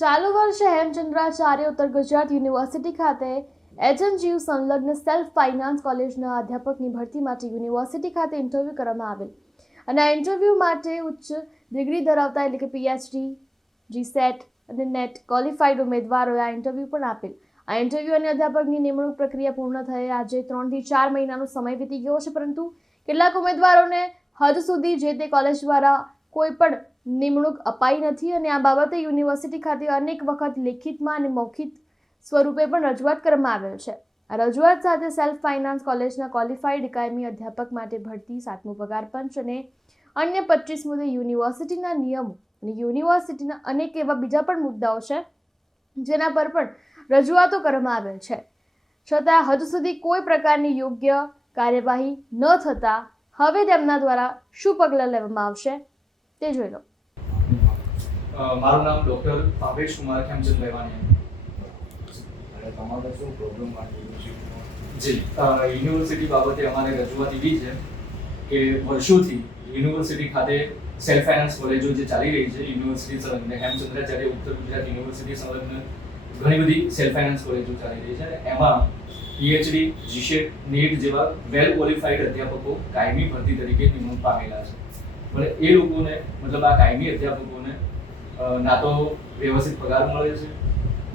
ચાલુ વર્ષે હેમચંદ્રાચાર્ય ઉત્તર ગુજરાત યુનિવર્સિટી ખાતે એચએનજીયુ સંલગ્ન સેલ્ફ ફાઇનાન્સ કોલેજના અધ્યાપકની ભરતી માટે યુનિવર્સિટી ખાતે ઇન્ટરવ્યૂ કરવામાં આવેલ અને આ ઇન્ટરવ્યૂ માટે ઉચ્ચ ડિગ્રી ધરાવતા એટલે કે પીએચડી, જીસેટ અને નેટ ક્વોલિફાઈડ ઉમેદવારોએ આ ઇન્ટરવ્યૂ પણ આપેલ. આ ઇન્ટરવ્યૂ અને અધ્યાપકની નિમણૂક પ્રક્રિયા પૂર્ણ થયે આજે 3 થી 4 મહિનાનો સમય વીતી ગયો છે, પરંતુ કેટલાક ઉમેદવારોને હજુ સુધી જે તે કોલેજ દ્વારા કોઈ પણ નિમણૂક અપાઈ નથી અને આ બાબતે યુનિવર્સિટી ખાતે અનેક વખત લેખિતમાં અને મૌખિક સ્વરૂપે પણ રજૂઆત કરવામાં આવેલ છે. આ રજૂઆત સાથે સેલ્ફ ફાઇનાન્સ કોલેજના ક્વોલિફાઈડ કાયમી અધ્યાપક માટે ભરતી, 7મું પગાર પંચ અને અન્ય 25 મુદ્દે યુનિવર્સિટીના નિયમો અને યુનિવર્સિટીના અનેક એવા બીજા પણ મુદ્દાઓ છે જેના પર પણ રજૂઆતો કરવામાં આવેલ છે. છતાં હજુ સુધી કોઈ પ્રકારની યોગ્ય કાર્યવાહી ન થતાં હવે તેમના દ્વારા શું પગલાં લેવામાં આવશે તે જોઈ લો. મારું નામ ડોક્ટર ભાવેશ કુમાર ખેમચંદ લેવાણી. અને તમારે શું પ્રોબ્લેમ માટે જી, યુનિવર્સિટી બાબતે અમારે રજૂઆત એવી છે કે વર્ષોથી યુનિવર્સિટી ખાતે સેલ્ફ ફાઇનાન્સ કોલેજો જે ચાલી રહી છે, યુનિવર્સિટી સંલગ્ન હેમચંદ્રાચાર્ય ઉત્તર ગુજરાત યુનિવર્સિટી સંલગ્ન ઘણી બધી સેલ્ફ ફાઇનાન્સ કોલેજો ચાલી રહી છે અને એમાં પીએચડી, જીસેટ, નીટ જેવા વેલ ક્વોલિફાઈડ અધ્યાપકો કાયમી ભરતી તરીકે નિમણૂક પામેલા છે. પણ એ લોકોને મતલબ આ કાયમી અધ્યાપકોને ના તો વ્યવસ્થિત પગાર મળે છે,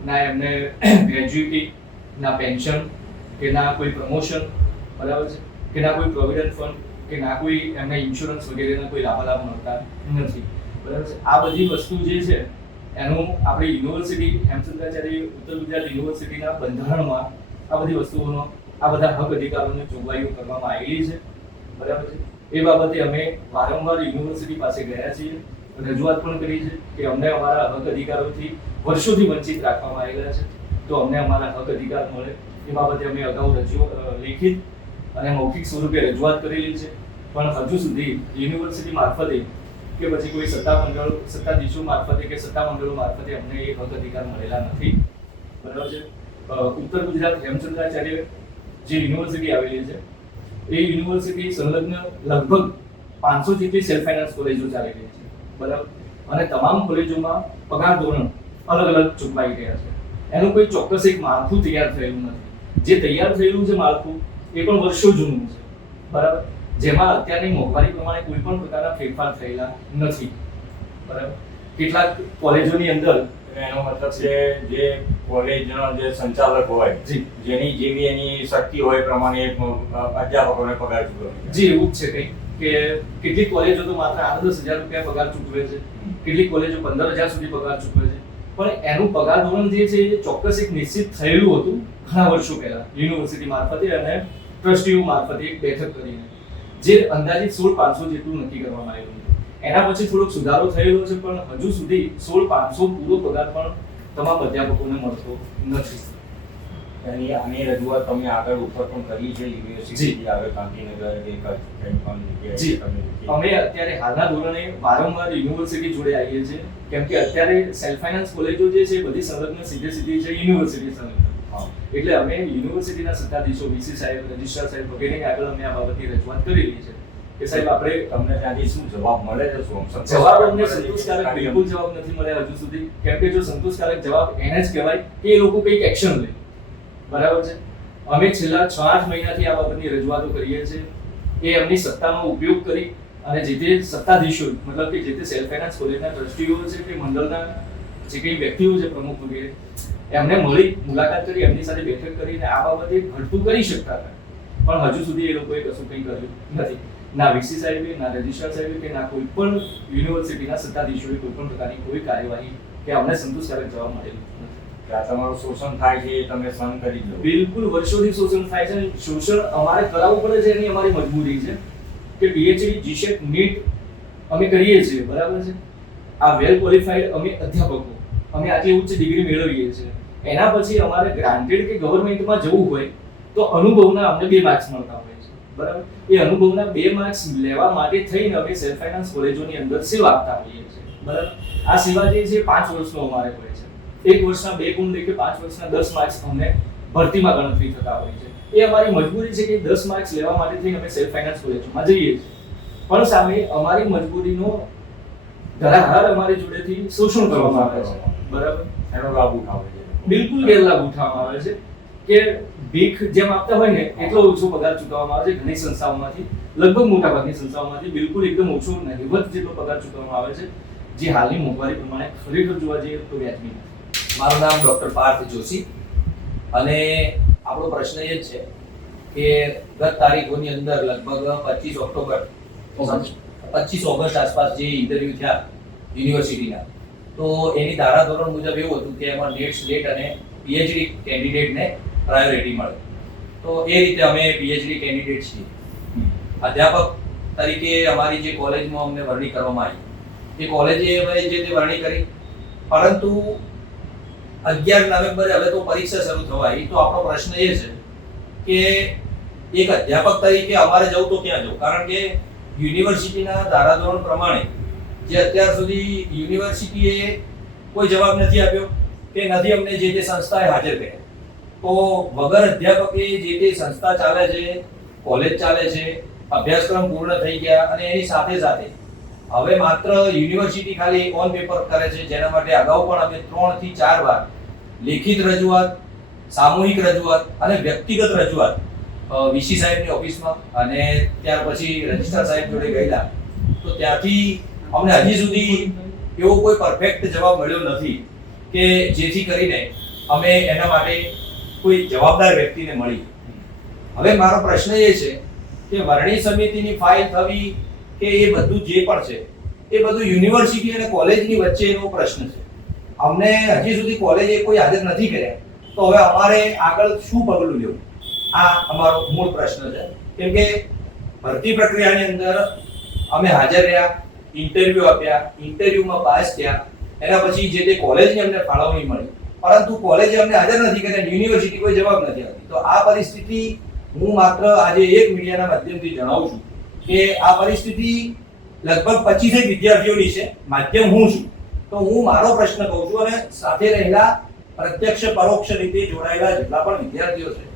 ના એમને ગ્રેજ્યુટી, ના પેન્શન કે ના કોઈ પ્રમોશન, બરાબર છે, કે ના કોઈ પ્રોવિડન્ટ ફંડ કે ના કોઈ એમને ઇન્સ્યોરન્સ વગેરેના કોઈ લાભાલાભ મળતા નથી, બરાબર છે. આ બધી વસ્તુ જે છે એનું આપણે યુનિવર્સિટી હેમચંદ્રાચાર્ય ઉત્તર ગુજરાત યુનિવર્સિટીના બંધારણમાં આ બધી વસ્તુઓનો, આ બધા હક અધિકારોની જોગવાઈઓ કરવામાં આવેલી છે, બરાબર છે. એ બાબતે અમે વારંવાર યુનિવર્સિટી પાસે ગયા છીએ, રજૂઆત પણ કરી છે કે અમને અમારા હક અધિકારોથી વર્ષોથી વંચિત રાખવામાં આવેલા છે, તો અમને અમારા હક અધિકાર મળે એ બાબતે અમે અગાઉ લેખિત અને મૌખિક સ્વરૂપે રજૂઆત કરેલી છે. પણ હજુ સુધી યુનિવર્સિટી મારફતે કે પછી કોઈ સત્તાધીશો મારફતે કે સત્તામંડળો મારફતે અમને એ હક અધિકાર મળેલા નથી, બરાબર છે. ઉત્તર ગુજરાત હેમચંદ્રાચાર્ય જે યુનિવર્સિટી આવેલી છે એ યુનિવર્સિટી સંલગ્ન લગભગ 500 જેટલી સેલ્ફ ફાઇનાન્સ કોલેજો ચાલી રહી છે, બરાબર. અને તમામ કોલેજોમાં પગાર ધોરણ અલગ અલગ ચૂકવાઈ રહ્યા છે. એનું કોઈ ચોક્કસ એક માળખું તૈયાર થયેલું નથી. જે તૈયાર થયેલું છે માળખું એ પણ વર્ષો જૂનું છે, બરાબર, જેમાં અત્યારની મોંઘવારી પ્રમાણે કોઈ પણ પ્રકારના ફેરફાર થયેલા નથી, બરાબર. કેટલાક કોલેજોની અંદર એનો મતલબ છે જે કોલેજનો જે સંચાલક હોય, જેની જેવી એની શક્તિ હોય પ્રમાણે અધ્યાપકોને પગાર ચૂકવે. જી, એવું જ છે કંઈક કે કેટલીક કોલેજો તો માત્ર 8-10 હજાર રૂપિયા પગાર ચૂકવે છે, કેટલીક કોલેજો 15,000 સુધી પગાર ચૂકવે છે. પણ એનું પગાર ધોરણ જે છે એ ચોક્કસ એક નિશ્ચિત થયેલું હતું ઘણા વર્ષો પહેલા યુનિવર્સિટી મારફતે અને ટ્રસ્ટીઓ મારફતે એક બેઠક કરીને, જે અંદાજિત 16,500 જેટલું નક્કી કરવામાં આવેલું છે. એના પછી થોડોક સુધારો થયેલો છે, પણ હજુ સુધી 16,500 પૂરો પગાર પણ તમામ અધ્યાપકોને મળતો નથી. આની રજૂઆત તમે આગળ ઉપર પણ કરી છે યુનિવર્સિટી આગળ ગાંધીનગર. જી, અમે અત્યારે હાલના ધોરણે વારંવાર યુનિવર્સિટી જોડે આવીએ છીએ, કેમ કે અત્યારે સેલ્ફ ફાઇનાન્સ કોલેજો જે છે બધી સંલગ્ન સીધી છે યુનિવર્સિટી સંલગ્ન. એટલે અમે યુનિવર્સિટીના સત્તાધીશો, વીસી સાહેબ, રજિસ્ટ્રાર સાહેબ વગેરેની આગળ અમે આ બાબતની રજૂઆત કરેલી છે કે સાહેબ આપણે તમને ત્યાંથી શું જવાબ મળે છે? જવાબ અમને સંતોષકારક બિલકુલ જવાબ નથી મળ્યા હજુ સુધી. કેમ કે જો સંતોષકારક જવાબ એને જ કહેવાય કે એ લોકો કંઈક એક્શન લે, બરાબર છે. અમે છેલ્લા 6-8 મહિનાથી આ બાબતની રજૂઆતો કરીએ છીએ. એ એમની સત્તાનો ઉપયોગ કરી અને જે તે સત્તાધીશો, મતલબ કે જે તે સેલ્ફ ફાઇનાન્સ કોલેજના ટ્રસ્ટીઓ છે કે મંડળના જે કંઈ વ્યક્તિઓ છે, પ્રમુખ વગેરે, એમને મળી મુલાકાત કરી, એમની સાથે બેઠક કરીને આ બાબતે ઘટતું કરી શકતા હતા, પણ હજુ સુધી એ લોકોએ કશું કંઈ કર્યું નથી. ના વીસી સાહેબે, ના રજિસ્ટ્રાર સાહેબે કે ના કોઈ પણ યુનિવર્સિટીના સત્તાધીશોએ કોઈ પણ પ્રકારની કોઈ કાર્યવાહી કે અમને સંતોષકારક જવાબ મળેલો નથી. આ તમારું શોષણ થાય છે એ તમે સહન કરી લો. બિલકુલ વર્ષોથી શોષણ થાય છે. શોષણ અમારે કરાવવું પડે છે, એની અમારી મજબૂરી છે કે પીએચડી, જીસેટ, નીટ અમે કરીએ છીએ, બરાબર છે. આ વેલ ક્વોલિફાઈડ અમે અધ્યાપકો, અમે આટલી ઉચ્ચ ડિગ્રી મેળવીએ છીએ. એના પછી અમારે ગ્રાન્ટેડ કે ગવર્મેન્ટમાં જવું હોય તો અનુભવના અમને 2 માર્ક્સ મળતા હોય છે, બરાબર. એ અનુભવના 2 માર્ક્સ લેવા માટે થઈને અમે સેલ્ફ ફાઇનાન્સ કોલેજોની અંદર સેવા આપતા હોઈએ છીએ, બરાબર. આ સેવા જે છે 5 વર્ષનો અમારે હોય છે. 1 વર્ષના 2 ગુણ લઈ કે 5 વર્ષના 10 માર્ક્સ અમને ભરતીમાં ગણતરી થતા હોય છે. એ અમારી મજબૂરી છે કે 10 માર્ક્સ લેવા માટે થઈને અમે સેલ્ફ ફાઇનાન્સ કોલેજોમાં જઈએ છીએ. પણ સામે અમારી મજબૂરીનો ધરાહાર અમારી જોડેથી શોષણ કરવામાં આવે છે, બરાબર, એનો લાભ ઉઠાવે છે. બિલકુલ ગેરલાભ ઉઠાવવામાં આવે છે કે ભીખ જેમ આપતા હોય ને એટલો ઓછો પગાર ચૂકવવામાં આવે છે ઘણી સંસ્થાઓમાંથી, લગભગ મોટાભાગની સંસ્થાઓમાંથી બિલકુલ એકદમ ઓછો નહિવત જેટલો પગાર ચૂકવવામાં આવે છે, જે હાલની મોંઘવારી પ્રમાણે ખરેખર જોવા જઈએ તો વ્યાજબી નથી. મારું નામ ડૉક્ટર પાર્થ જોશી અને આપણો પ્રશ્ન એ જ છે કે ગત તારીખોની અંદર લગભગ 25 ઓક્ટોબર 25 ઓગસ્ટ આસપાસ જે ઇન્ટરવ્યૂ થયા યુનિવર્સિટીના, તો એની ધારાધોરણ મુજબ એવું હતું કે એમાં નેટ સ્લેટ અને પીએચડી કેન્ડિડેટને પ્રાયોરિટી મળે. તો એ રીતે અમે પીએચડી કેન્ડિડેટ છીએ. અધ્યાપક તરીકે અમારી જે કોલેજમાં અમને વરણી કરવામાં આવી, એ કોલેજે અમે જે તે વરણી કરી, પરંતુ 11 નવેમ્બરે હવે તો પરીક્ષા શરૂ થવા આવી. તો આપણો પ્રશ્ન એ છે કે એક અધ્યાપક તરીકે અમારે જવું તો ક્યાં જવું? કારણ કે યુનિવર્સિટીના ધારાધોરણ પ્રમાણે જે અત્યાર સુધી યુનિવર્સિટીએ કોઈ જવાબ નથી આપ્યો કે નથી અમને જે તે સંસ્થાએ હાજર કર્યા. તો વગર અધ્યાપકે જે તે સંસ્થા ચાલે છે, કોલેજ ચાલે છે, અભ્યાસક્રમ પૂર્ણ થઈ ગયા અને એની સાથે સાથે હવે માત્ર યુનિવર્સિટી ખાલી ઓન પેપર કરે છે, જેના માટે અગાઉ પણ અમે 3 થી 4 વાર લેખિત રજૂઆત, સામૂહિક રજૂઆત અને વ્યક્તિગત રજૂઆત વીસી સાહેબની ઓફિસમાં અને ત્યાર પછી રજિસ્ટ્રાર સાહેબ જોડે ગયેલા. તો ત્યાંથી અમને હજી સુધી એવો કોઈ પરફેક્ટ જવાબ મળ્યો નથી કે જેથી કરીને અમે એના માટે કોઈ જવાબદાર વ્યક્તિને મળી. હવે મારો પ્રશ્ન એ છે કે વરણી સમિતિની ફાઇલ થવી કે એ બધું જે પણ છે એ બધું યુનિવર્સિટી અને કોલેજની વચ્ચેનો પ્રશ્ન છે. અમને હજી સુધી કોલેજે કોઈ હાજર નથી કર્યા, તો હવે અમારે આગળ શું પગલું લેવું? આ અમારો મૂળ પ્રશ્ન છે. કેમ કે ભરતી પ્રક્રિયાની અંદર અમે હાજર રહ્યા, ઇન્ટરવ્યુ આપ્યા, ઇન્ટરવ્યુમાં પાસ થયા, એના પછી જે તે કોલેજની અમને ફાળવણી મળી, પરંતુ કોલેજે અમને હાજર નથી કર્યા, યુનિવર્સિટી કોઈ જવાબ નથી આપતી. તો આ પરિસ્થિતિ હું માત્ર આજે એક મીડિયાના માધ્યમથી જણાવું છું કે આ પરિસ્થિતિ લગભગ 25 વિદ્યાર્થીઓની છે. માધ્યમ હું છું, તો હું મારો પ્રશ્ન કહું છું અને સાથે રહેલા પ્રત્યક્ષ પરોક્ષ રીતે જોડાયેલા જેટલા પણ વિદ્યાર્થીઓ છે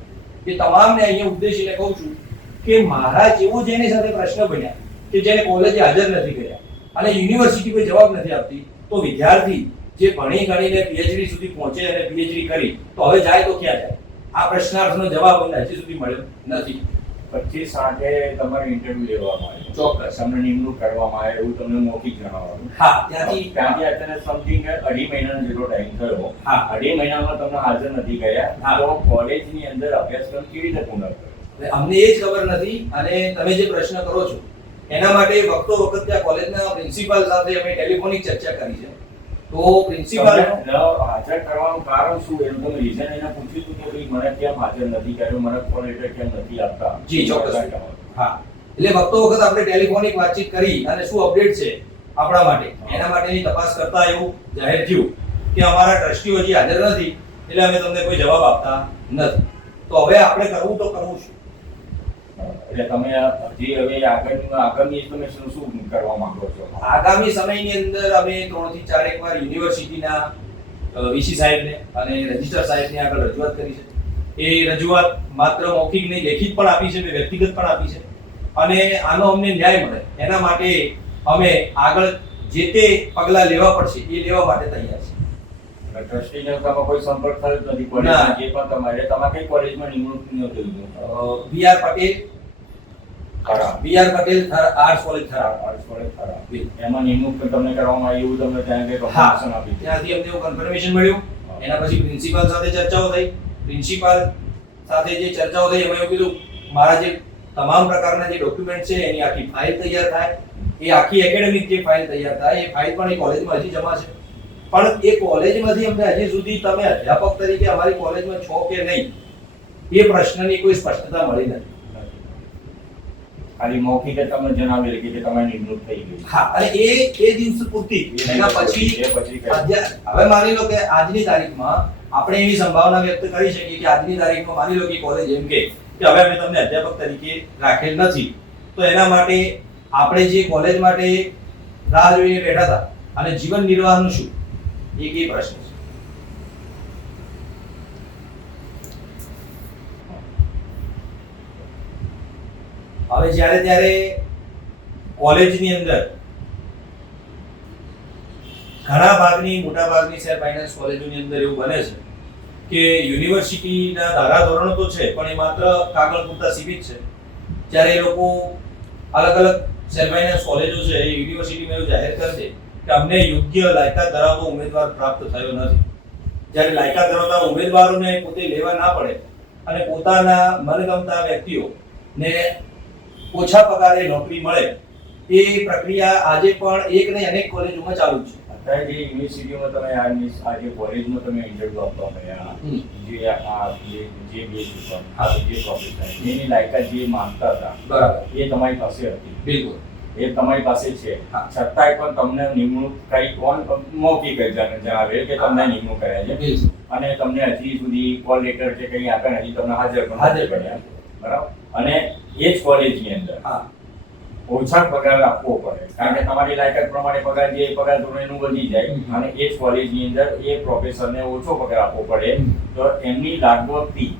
એ તમામને અહીંયા ઉદ્દેશીને કહું છું કે મારા જેવો જેની સાથે પ્રશ્ન બન્યા કે જેને કોલેજે હાજર નથી કર્યા અને યુનિવર્સિટી કોઈ જવાબ નથી આપતી, તો વિદ્યાર્થી જે ભણી ગણીને પીએચડી સુધી પહોંચે અને પીએચડી કરી તો હવે જાય તો ક્યાં જાય? આ પ્રશ્નાર્થનો જવાબ અમને હજી સુધી મળ્યો નથી. 25/8 તમારે ઇન્ટરવ્યુ લેવામાં આવે, ચોક્કસ તમને નિમણૂક કરવામાં આવે એવું તમને મૌખિક જણાવવાનું. હા, ત્યાંથી અત્યારે સમથિંગ 2.5 મહિનાનો જેટલો ટાઈમ થયો. હા, 2.5 મહિનામાં તમને હાજર નથી ગયા, હા. તો કોલેજની અંદર અભ્યાસક્રમ કેવી રીતે પૂર્ણ કર્યો? એટલે અમને એ જ ખબર નથી. અને તમે જે પ્રશ્ન કરો છો એના માટે વખતો વખત ત્યાં કોલેજના પ્રિન્સિપાલ સાથે અમે ટેલિફોનિક ચર્ચા કરી છે. તો પ્રિન્સિપાલ તમને હાજર કરવાનું કારણ શું? એનું તમે રીઝન એને પૂછ્યું હતું કે ભાઈ મને કેમ હાજર નથી કર્યો, મને કોલ લેટર કેમ નથી આપતા? જી ચોક્કસ. હા, એટલે વખતો વખત આપણે ટેલિફોનિક વાતચીત કરી અને શું અપડેટ છે આપણા માટે એના માટેની તપાસ કરતા એવું જાહેર થયું કે અમારા ટ્રસ્ટીઓ હજી હાજર નથી, એટલે અમે તમને કોઈ જવાબ આપતા નથી. તો હવે આપણે કરવું તો કરવું શું? એટલે તમે હજી હવે આગામી તમે શું કરવા માંગો છો? આગામી સમયની અંદર અમે 3 થી 4 એકવાર યુનિવર્સિટીના વીસી સાહેબને અને રજિસ્ટ્રાર સાહેબને આગળ રજૂઆત કરી છે. એ રજૂઆત માત્ર મૌખિક નહીં, લેખિત પણ આપી છે, વ્યક્તિગત પણ આપી છે અને આનો અમને ન્યાય મળે એના માટે અમે આગળ જે તે પગલાં લેવા પડશે એ લેવા માટે તૈયાર છે. ટ્રસ્ટીને તમે કોઈ સંપર્ક થયો જ નથી કોલેજમાં? જે પણ તમારે કઈ કોલેજમાં નિમણૂક નહોતી? વીઆર પટેલ ખરા, VR Patel arts college Tharad. Arts college ખરા. એમાં નિમણૂક તમને કરવામાં આવી એવું તમને ત્યાં કઈ હા, કન્ફર્મેશન આપી? ત્યાંથી અમને એવું કન્ફર્મેશન મળ્યું. એના પછી પ્રિન્સિપાલ સાથે ચર્ચાઓ થઈ. પ્રિન્સિપાલ સાથે જે ચર્ચાઓ થઈ એમાં એવું કીધું મારા જે તમામ પ્રકારના જે ડોક્યુમેન્ટ છે એની આખી ફાઇલ તૈયાર થાય, એ આખી એકેડેમિક જે ફાઇલ તૈયાર થાય એ ફાઇલ પણ એ કોલેજમાં હજી જમા છે. પણ એ કોલેજમાંથી અમને હજી સુધી તમે અધ્યાપક તરીકે અમારી કોલેજમાં છો કે નહીં એ પ્રશ્નની કોઈ સ્પષ્ટતા મળી નથી. ખાલી મૌખિક તમને જણાવેલ કે તમારી નિમણૂક થઈ ગઈ. હા, અને એ દિવસ પૂરતી. એના પછી હવે માની લો કે આજની તારીખમાં આપણે એવી સંભાવના વ્યક્ત કરી શકીએ કે આજની તારીખમાં માની લો કે કોલેજ એમ કે હવે અમે તમને અધ્યાપક તરીકે રાખેલ નથી, તો એના માટે આપણે જે કોલેજ માટે રાહ જોઈને બેઠા હતા અને જીવન નિર્વાહનું શું, એક એ પ્રશ્ન છે. હવે જ્યારે ત્યારે કોલેજની અંદર મોટા ભાગની શેર ફાઇનાન્સ કોલેજોની અંદર એવું બને છે કે યુનિવર્સિટીના ધારાધોરણો તો છે પણ એ માત્ર કાગળ પૂરતા સીમિત છે. જ્યારે એ લોકો અલગ અલગ શેર ફાઇનાન્સ કોલેજો છે એ યુનિવર્સિટીમાં એવું જાહેર કરે છે કે અમને યોગ્ય લાયકાત ધરાવતો ઉમેદવાર પ્રાપ્ત થયો નથી. જ્યારે લાયકાત ધરાવતા ઉમેદવારોને પોતે લેવા ના પડે અને પોતાના મનગમતા વ્યક્તિઓને ઓછા પગારે નોકરી મળે એ પ્રક્રિયા આજે પણ એક નહીં અનેક કોલેજોમાં ચાલુ છે. અત્યારે જે યુનિવર્સિટીઓમાં તમે આ જે કોલેજમાં તમે ઇન્ટરવ્યુ આપવા મળ્યા જે જે બેઝ ઉપર જે પ્રોફેસર એની લાયકાત જે માંગતા હતા બરાબર, એ તમારી પાસે હતી, બિલકુલ એ તમારી પાસે છે. છતાંય પણ તમને નિમણૂક કઈ મૌખિક જણાવે કે તમને નિમણૂક કર્યા છે બિલકુલ. અને તમને હજી સુધી કોલ લેટર કે કંઈ આપ્યા નથી, તમને હાજર કર્યા, બરાબર. અને એ જ કોલેજની અંદર હા, ઓછા પગાર આપવો પડે કારણ કે તમારી લાયકાત પ્રમાણે પગાર જે પગાર ધોરણ એનું વધી જાય અને એ જ કોલેજની અંદર એ પ્રોફેસરને ઓછો પગાર આપવો પડે તો એમની લાગવગથી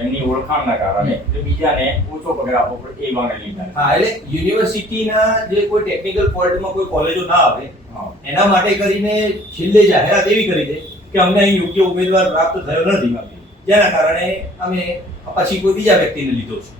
એમની ઓળખાણના કારણે જો બીજાને ઓછો પગાર આપવો પડે એ વાને લીધા. હા, એટલે યુનિવર્સિટીના જે કોઈ ટેકનિકલ ફોલ્ટમાં કોઈ કોલેજો ના આવે એના માટે કરીને છેલ્લે જાહેરાત એવી કરી દે કે અમને અહીં યોગ્ય ઉમેદવાર પ્રાપ્ત થયો નથી, જેના કારણે અમે પછી કોઈ બીજા વ્યક્તિને લીધો છે.